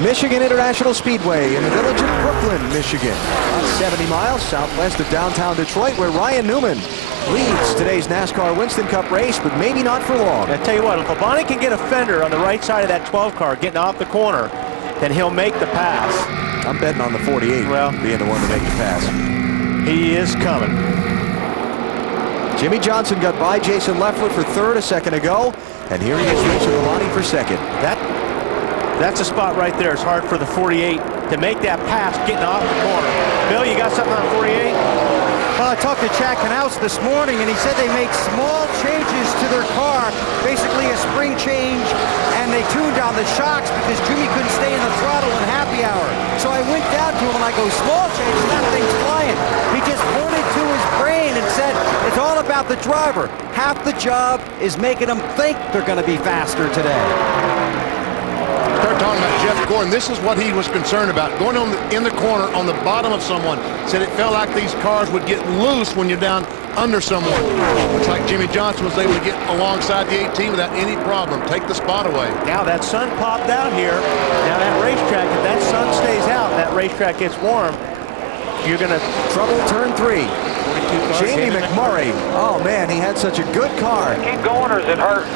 Michigan International Speedway in the village of Brooklyn, Michigan. About 70 miles southwest of downtown Detroit, where Ryan Newman leads today's NASCAR Winston Cup race, but maybe not for long. I tell you what, if Labonte can get a fender on the right side of that 12 car getting off the corner, then he'll make the pass. I'm betting on the 48 being the one to make the pass. He is coming. Jimmy Johnson got by Jason Leffler for third a second ago, and here he is Rachel Labonte for second. That's a spot right there. It's hard for the 48 to make that pass getting off the corner. Bill, you got something on 48? Well, I talked to Jack Knaus this morning, and he said they make small changes to their car, basically a spring change, and they tuned down the shocks because Jimmy couldn't stay in the throttle in happy hour. So I went down to him and I go, small change, that thing's flying. He just pointed to his brain and said, it's all about the driver. Half the job is making them think they're going to be faster today. Start talking about Jeff Gordon. This is what he was concerned about. Going in the corner on the bottom of someone. Said it felt like these cars would get loose when you're down under someone. Looks like Jimmy Johnson was able to get alongside the 18 without any problem. Take the spot away. Now that sun popped out here. Now that racetrack, if that sun stays out, that racetrack gets warm, you're going to trouble turn 3. Jamie McMurray. Oh, man, he had such a good car. Keep going, or is it hurt?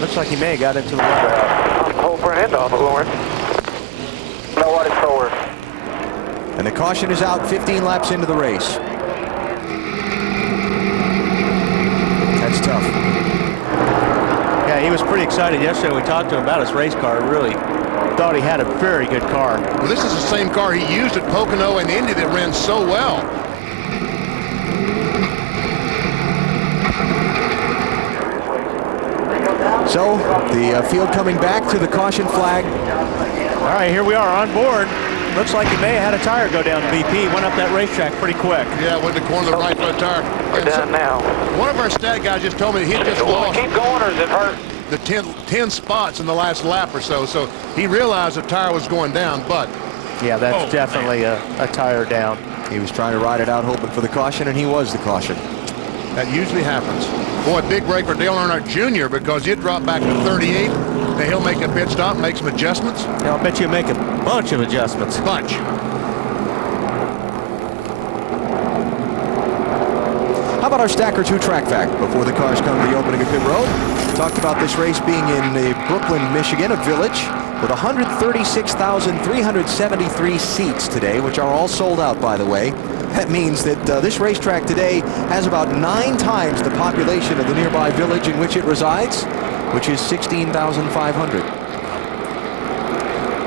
Looks like he may have got into the water. Hold for an end off it, Lawrence. No, what is forward. And the caution is out 15 laps into the race. That's tough. Yeah, he was pretty excited yesterday when we talked to him about his race car. Really thought he had a very good car. Well, this is the same car he used at Pocono and Indy that ran so well. So the field coming back to the caution flag. All right, here we are on board. Looks like he may have had a tire go down to BP. Went up that racetrack pretty quick. Yeah, went to the corner of the right front tire. We're done now. One of our stat guys just told me he just lost. Keep going, or is it hurt? The 10 spots in the last lap or so. So he realized the tire was going down, but. Yeah, that's definitely a tire down. He was trying to ride it out, hoping for the caution, and he was the caution. That usually happens. Boy, big break for Dale Earnhardt Jr. because he'd drop back to 38. Now he'll make a pit stop, make some adjustments. Yeah, I'll bet you make a bunch of adjustments. Bunch. How about our Stacker 2 track fact before the cars come to the opening of pit road? We talked about this race being in the Brooklyn, Michigan, a village with 136,373 seats today, which are all sold out, by the way. That means that this racetrack today has about 9 times the population of the nearby village in which it resides, which is 16,500.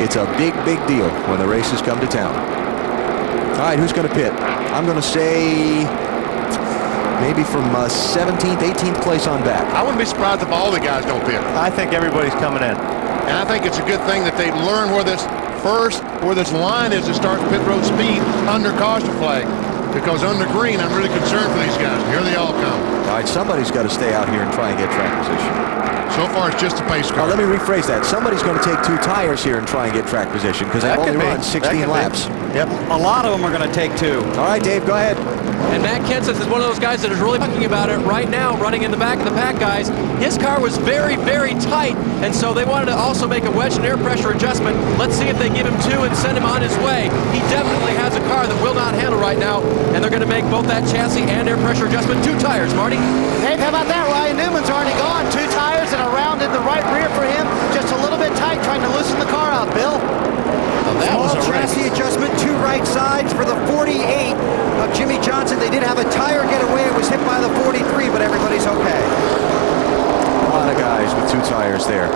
It's a big, big deal when the races come to town. All right, who's going to pit? I'm going to say maybe from 17th, 18th place on back. I wouldn't be surprised if all the guys don't pit. I think everybody's coming in. And I think it's a good thing that they learn where this line is to start pit road speed under caution flag. Because under green, I'm really concerned for these guys. Here they all come. All right, somebody's got to stay out here and try and get track position. So far, it's just a pace car. Now, let me rephrase that. Somebody's going to take 2 tires here and try and get track position because they've only run 16 laps. Yep, a lot of them are going to take 2. All right, Dave, go ahead. And Matt Kenseth is one of those guys that is really talking about it right now, running in the back of the pack, guys. His car was very, very tight, and so they wanted to also make a wedge and air pressure adjustment. Let's see if they give him 2 and send him on his way. He definitely has a car that will not handle right now, and they're going to make both that chassis and air pressure adjustment. 2 tires, Marty. Dave, how about that? Ryan Newman's already gone. 2 tires and a round in the right rear for him. Just a little bit tight, trying to loosen the car out, Bill. That was a chassis adjustment, 2 right sides for the 48 of Jimmy Johnson. They did have a tire get away. It was hit by the 43, but everybody's okay. A lot of guys with 2 tires there.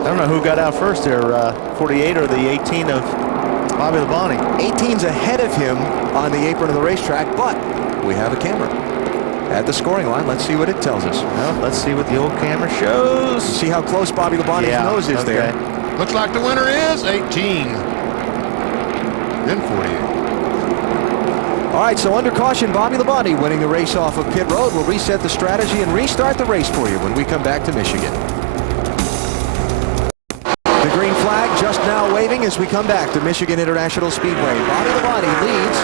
I don't know who got out first there, 48 or the 18 of Bobby Labonte. 18's ahead of him on the apron of the racetrack, but we have a camera at the scoring line. Let's see what it tells us. Well, let's see what the old camera shows. See how close Bobby Labonte's nose is there. Looks like the winner is 18. Then 48. All right, so under caution, Bobby Labonte winning the race off of pit road. We'll reset the strategy and restart the race for you when we come back to Michigan. The green flag just now waving as we come back to Michigan International Speedway. Bobby Labonte leads.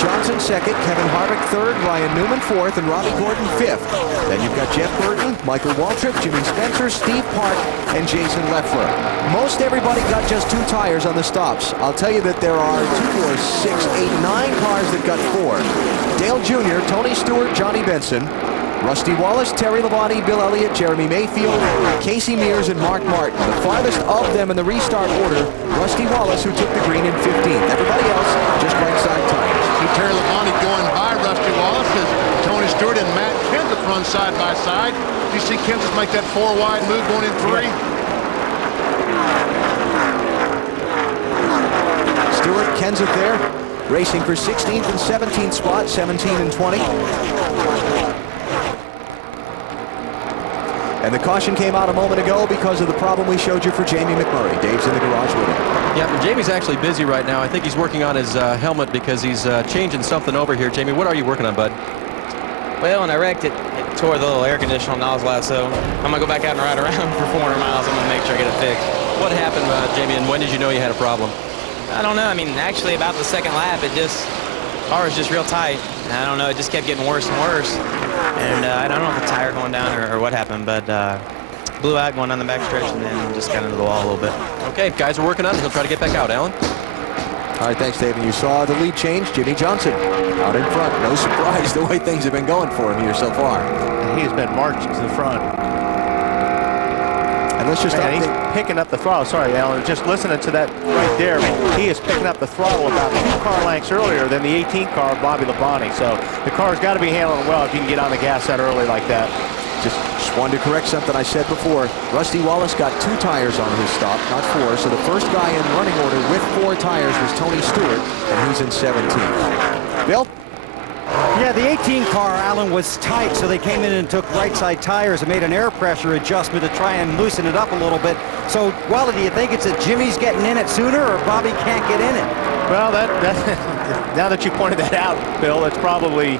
Johnson second, Kevin Harvick third, Ryan Newman fourth, and Robbie Gordon fifth. Then you've got Jeff Burton, Michael Waltrip, Jimmy Spencer, Steve Park, and Jason Leffler. Most everybody got just 2 tires on the stops. I'll tell you that there are 2, 4, 6, 8, 9 cars that got 4. Dale Jr., Tony Stewart, Johnny Benson, Rusty Wallace, Terry Labonte, Bill Elliott, Jeremy Mayfield, Casey Mears, and Mark Martin. The farthest of them in the restart order, Rusty Wallace, who took the green in 15th. Everybody else, just right side tires. See Terry Labonte going by Rusty Wallace as Tony Stewart and Matt Kenseth run side by side. You see Kenseth make that 4 wide move going in 3. Stewart, Kenseth there, racing for 16th and 17th spot, 17 and 20. And the caution came out a moment ago because of the problem we showed you for Jamie McMurray. Dave's in the garage with him. Yeah, and Jamie's actually busy right now. I think he's working on his helmet because he's changing something over here. Jamie, what are you working on, bud? Well, when I wrecked it, it tore the little air conditioner nozzle out, so I'm going to go back out and ride around for 400 miles. I'm going to make sure I get it fixed. What happened, Jamie, and when did you know you had a problem? I don't know. I mean, actually, about the second lap, car was just real tight. And I don't know. It just kept getting worse and worse. And I don't know if the tire going down or what happened, but blew out going down the backstretch and then just got into the wall a little bit. Okay, guys are working on it. He'll try to get back out. Alan? All right, thanks, Dave. And you saw the lead change. Jimmy Johnson out in front. No surprise the way things have been going for him here so far. He has been marching to the front. And let's just he's picking up the throttle. Sorry, Alan. Just listening to that right there. He is picking up the throttle about 2 car lengths earlier than the 18 car of Bobby Labonte. So the car's got to be handling well if you can get on the gas that early like that. Just wanted to correct something I said before. Rusty Wallace got 2 tires on his stop, not 4. So the first guy in running order with 4 tires was Tony Stewart, and he's in 17th. Bill? Yeah, the 18 car, Alan, was tight, so they came in and took right side tires and made an air pressure adjustment to try and loosen it up a little bit. So, Wally, do you think it's that Jimmy's getting in it sooner or Bobby can't get in it? Well, now that you pointed that out, Bill, it's probably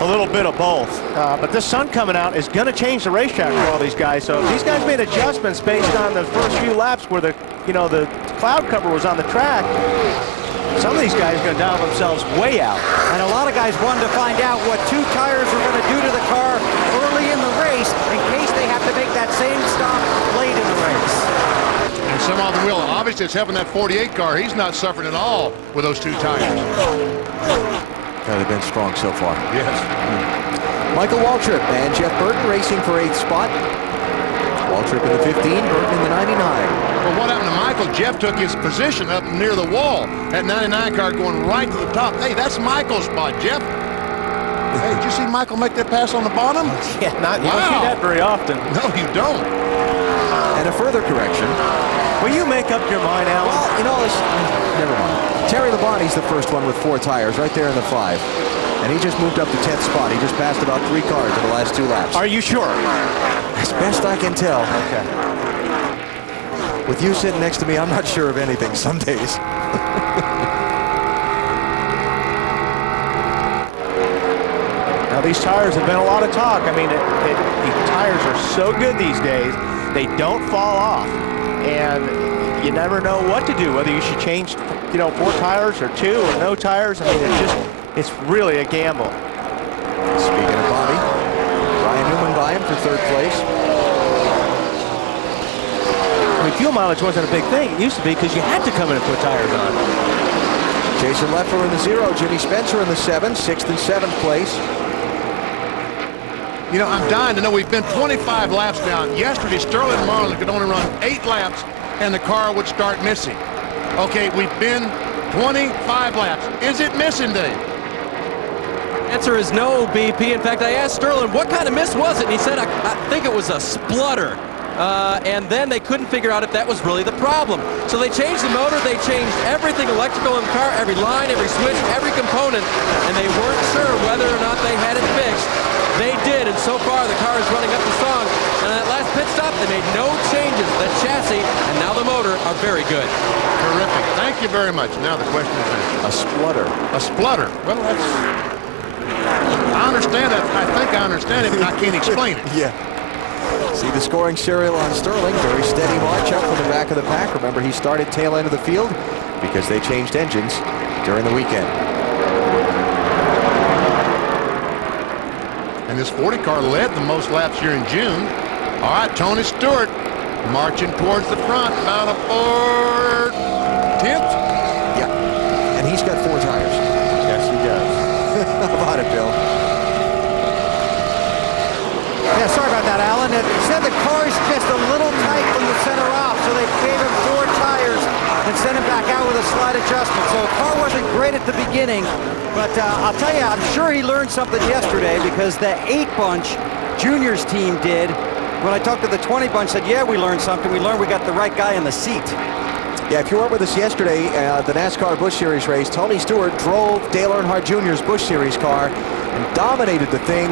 a little bit of both. But this sun coming out is going to change the racetrack for all these guys. So if these guys made adjustments based on the first few laps where the cloud cover was on the track, some of these guys are going to dial themselves way out. And a lot of guys wanted to find out what 2 tires were going to do to the car early in the race in case they have to make that same stop late in the race. And some of them will. Obviously, it's helping that 48 car. He's not suffering at all with those 2 tires. Yeah, they've been strong so far. Yes. Michael Waltrip and Jeff Burton racing for 8th spot. Waltrip in the 15, Burton in the 99. Well, what happened to Michael? Jeff took his position up near the wall. That 99 car going right to the top. Hey, that's Michael's spot, Jeff. Hey, did you see Michael make that pass on the bottom? Yeah, you don't see that very often. No, you don't. And a further correction. Will you make up your mind, Alan? Well, you know, never mind. Terry Labonte's the first one with 4 tires, right there in the 5. And he just moved up to 10th spot. He just passed about 3 cars in the last 2 laps. Are you sure? As best I can tell. Okay. With you sitting next to me, I'm not sure of anything some days. Now, these tires have been a lot of talk. I mean, the tires are so good these days, they don't fall off. And you never know what to do, whether you should change, 4 tires or 2 or no tires. I mean, it's really a gamble. Speaking of Bobby, Ryan Newman by him for 3rd place. I mean, fuel mileage wasn't a big thing. It used to be because you had to come in and put tires on. Jason Leffler in the 0, Jimmy Spencer in the 7, 6th and 7th place. You know, I'm dying to know we've been 25 laps down. Yesterday, Sterling Marlin could only run 8 laps, and the car would start missing. Okay, we've been 25 laps. Is it missing, Dave? Answer is no, BP. In fact, I asked Sterling, what kind of miss was it? And he said, I think it was a splutter. And then they couldn't figure out if that was really the problem. So they changed the motor, they changed everything electrical in the car, every line, every switch, every component, and they weren't sure whether or not they had it fixed. They did, and so far the car is running up the song. And that last pit stop, they made no changes. The chassis and now the motor are very good. Terrific. Thank you very much. Now the question is this. A splutter. A splutter. Well, I understand that. I think I understand it, but I can't explain it. Yeah. See the scoring serial on Sterling. Very steady march up from the back of the pack. Remember, he started tail end of the field because they changed engines during the weekend. And this 40 car led the most laps here in June. All right, Tony Stewart marching towards the front, about a 4/10. Yeah, and he's got 4 tires. Yes, he does. How about it, Bill? Yeah, sorry about that, Alan. It said the car's just a little tight from the center off, so they gave him 4 tires and sent him back out with a slight adjustment. So the car wasn't great at the beginning, but I'll tell you, I'm sure he learned something yesterday, because the 8 bunch juniors team did. When I talked to the 20 bunch, said, yeah, we learned something. We learned we got the right guy in the seat. Yeah, if you weren't with us yesterday, the NASCAR Busch Series race, Tony Stewart drove Dale Earnhardt Jr.'s Busch Series car and dominated the thing,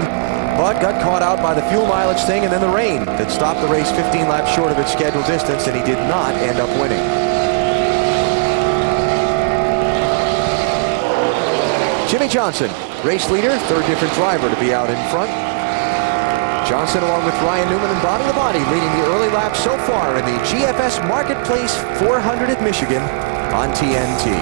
but got caught out by the fuel mileage thing and then the rain that stopped the race 15 laps short of its scheduled distance, and he did not end up winning. Jimmy Johnson, race leader, 3rd different driver to be out in front. Johnson, along with Ryan Newman and Bobby Labonte, leading the early lap so far in the GFS Marketplace 400 at Michigan on TNT.